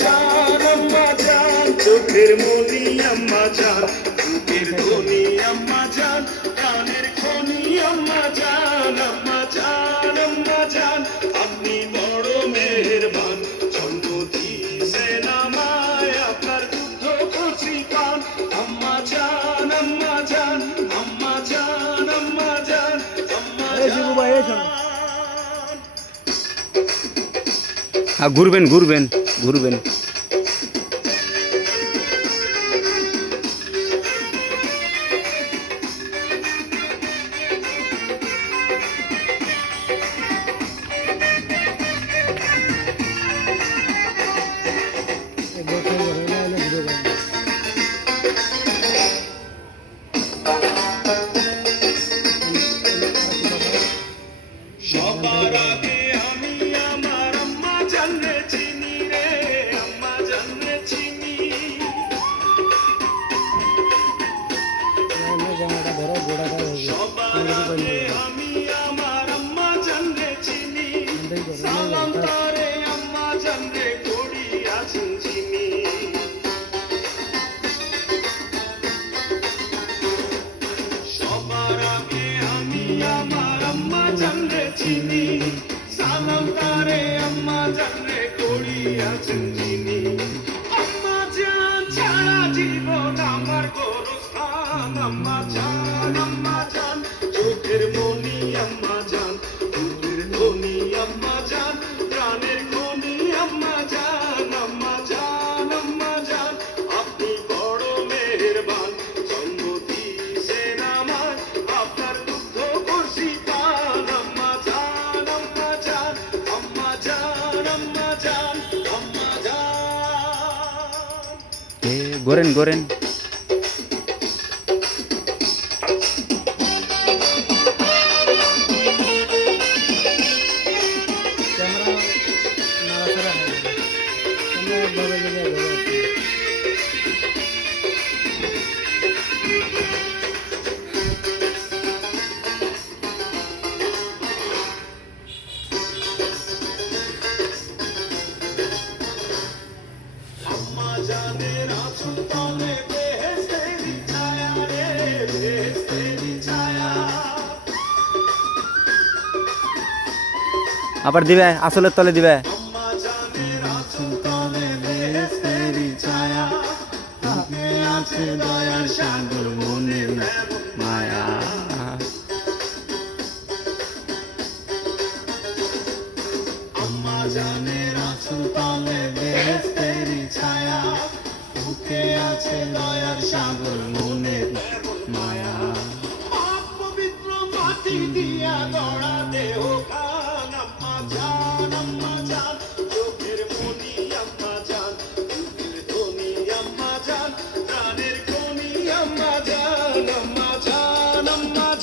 জান আম্মা জান চোখের মনি আম্মা জান বুকের ধনি আম্মা জান প্রাণের খনি আম্মা জান আম্মা জান আম্মা জান আপনি বড় মেহেরবান জন্ম দিয়েছেন আমায় আপনার দুধ কচি পান আম্মা জান আম্মা জান আম্মা জান আম্মা জান আম্মা জান। হ্যাঁ ঘুরবেন ঘুরবেন ঘুরবেন। সবার আগে আমি আমার আম্মা জানলে চিনি রে আম্মা জানলে চিনি সবার আগে আমি আমার আম্মা জানলে চিনি সালাম তারে আম্মা জানলে করি আছেন চিনি সবার আগে আমি আমার আম্মা জানলে চিনি সালাম তারে আম্মা জানলে করি আছেন চিনি আম্মা জান ছাড়া জীবন আমার গোরস্থান আম্মা জান চোখের মনি আম্মা জান বুকের ধনি আম্মা জান প্রাণের খনি আম্মা জান আম্মা জান আম্মা জান আপনি বড় মেহেরবান জন্ম দিয়েছেন আমায় আপনার দুগ্ধ কষি পান আম্মা জান আম্মা জান আম্মা জান আম্মা জান আম্মা জান। Goren Goren. আম্মা জানের আঁচল তলে বেহেশতেরি ছায়া রে বেহেশতেরি ছায়া আবার দিবে আসলের তলে দিবে। আম্মা জানের আঁচল তলে বেহেশতেরি ছায়া তাকে আছে দয়ার সাগর মনের মায়া আম্মা জানের আঁচল তলে বেহেশতেরি ছায়া বুকে আছে দয়ার সাগর মনের মায়া পাপ পবিত্র মাটি দিয়া গড়া দেহ খান আম্মা জান চোখের মনি আম্মা জান বুকের ধনি আম্মা জান প্রাণের খনি আম্মা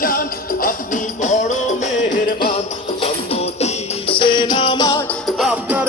জান আপনি বড় মেহেরবান জন্ম দিয়েছেন আমায় আপনার